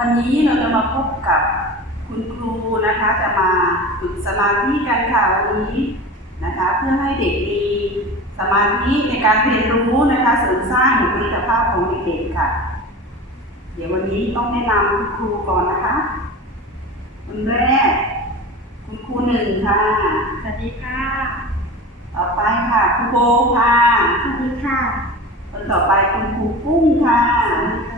วันนี้เราจะมาพบกับคุณครูนะคะจะมาฝึกสมาธิกันค่ะวันนี้นะคะ เพื่อให้เด็กมีสมาธิในการเรียนรู้นะคะเสริมสร้างบุคลิกภาพของเด็กๆค่ะ เดี๋ยววันนี้ต้องแนะนำคุณครูก่อนนะคะคนแรกคุณครูหนึ่งค่ะ สวัสดีค่ะ ต่อไปค่ะคุณโบค่ะ สวัสดีค่ะ คนต่อไปคุณครูกุ้งค่ะเอ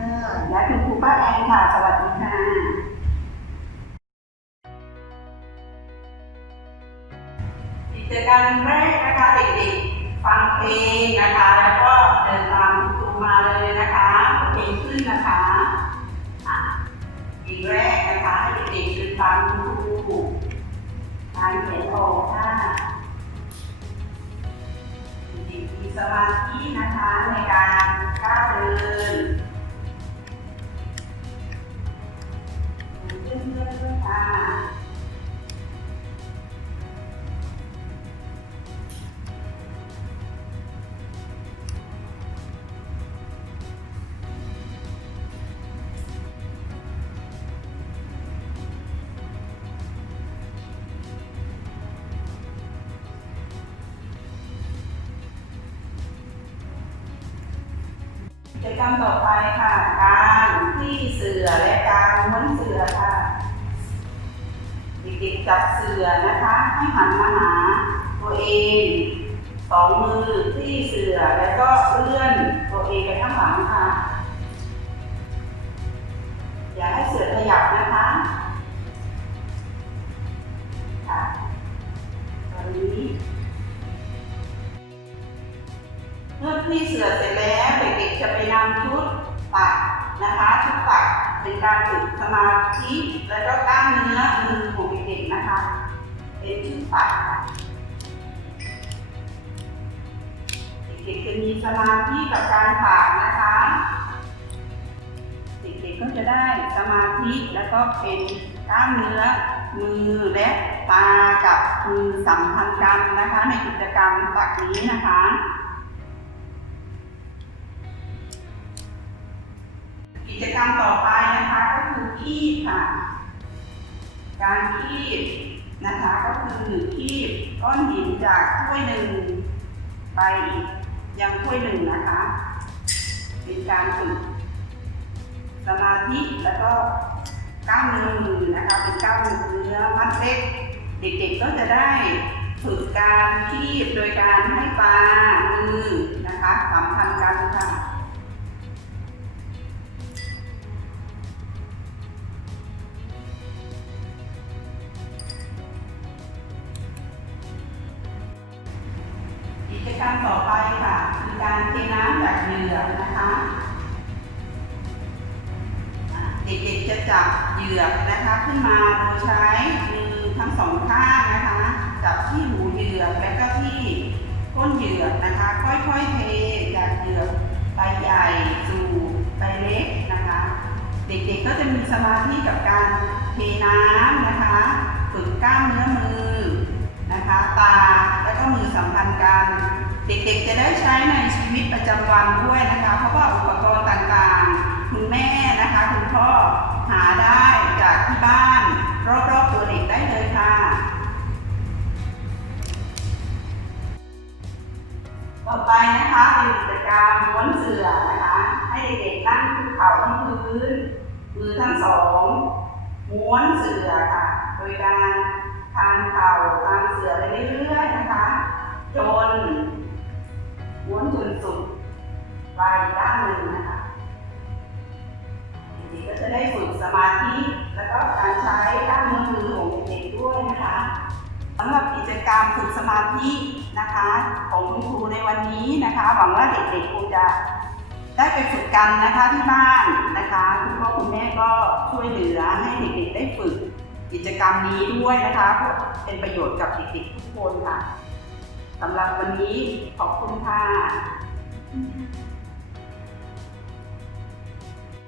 อและ เด็กๆเดินตามคุณครูการเขียนออกค่ะเด็กๆมีสมาธินะคะในการ กิจกรรมต่อไปค่ะ การที่เสือและการม้วนเสือค่ะเด็กๆจับเสือนะคะ ให้หันมาหาตัวเองสองมือที่เสือแล้วก็เลื่อนตัวเองไปข้างหลังค่ะ อย่าให้เสือขยับนะคะค่ะตอนนี้เมื่อพี่เสือเสร็จแล้วเด็ก จะไปนำชุดปักนะคะชุดปักเป็นการฝึกสมาธิแล้วก็กล้ามเนื้อมือของเด็กๆนะคะ เป็นชุดปักเด็กๆจะมีสมาธิกับการปักนะคะเด็กๆก็จะได้สมาธิแล้วก็เป็นกล้ามเนื้อมือและตากับมือสัมพันธ์กันนะคะ ในกิจกรรมปักนี้นะคะ จกรรมต่อไปนะคะก็คือคีบค่ะ การคีบนะคะก็คือคีบก้อนหินจากถ้วยหนึ่งไปยังถ้วยหนึ่งนะคะ เป็นการฝึกสมาธิแล้วก็กล้ามเนื้อมือนะคะเป็นกล้ามเนื้อมัดเล็ก เด็กๆก็จะได้ฝึกการคีบโดยการให้ตามือ กิจกรรมต่อไปค่ะคือการเทน้ำจากเหยื่อนะคะเด็กๆจะจับเหยื่อนะคะขึ้นมาโดยใช้มือทั้งสองข้างนะคะจับที่หูเหยื่อและก็ที่ก้นเหยื่อนะคะ ค่อยๆเทจากเหยื่อใบใหญ่สู่ใบเล็กนะคะ เด็กๆก็จะมีสมาธิกับการเทน้ำนะคะฝึกกล้ามเนื้อมือนะคะ ตาและก็มือสัมพันธ์กัน เด็กๆจะได้ใช้ในชีวิตประจำวันด้วยนะคะ เพราะว่าอุปกรณ์ต่างๆ คุณแม่นะคะ คุณพ่อหาได้จากที่บ้าน รอบๆตัวเด็กได้เลยค่ะ ต่อไปนะคะเป็นกิจกรรมม้วนเสือนะคะ ให้เด็กๆนั่งคุกเข่าที่พื้นมือทั้งสองม้วนเสือค่ะ โดยการทานเข่าตามเสือไปเรื่อยๆนะคะ กิจกรฝึกสมาธินะคะของคุณครูในวันนี้นะคะ หวังว่าเด็กๆคงจะได้ไปฝึกกันนะคะที่บ้านนะคะคุณพ่อคุณแม่ก็ช่วยเหลือให้เด็กๆได้ฝึกกิจกรรมนี้ด้วยนะคะเพื่อเป็นประโยชน์กับเด็กๆทุกคนค่ะสำหรับวันนี้ขอบคุณค่ะ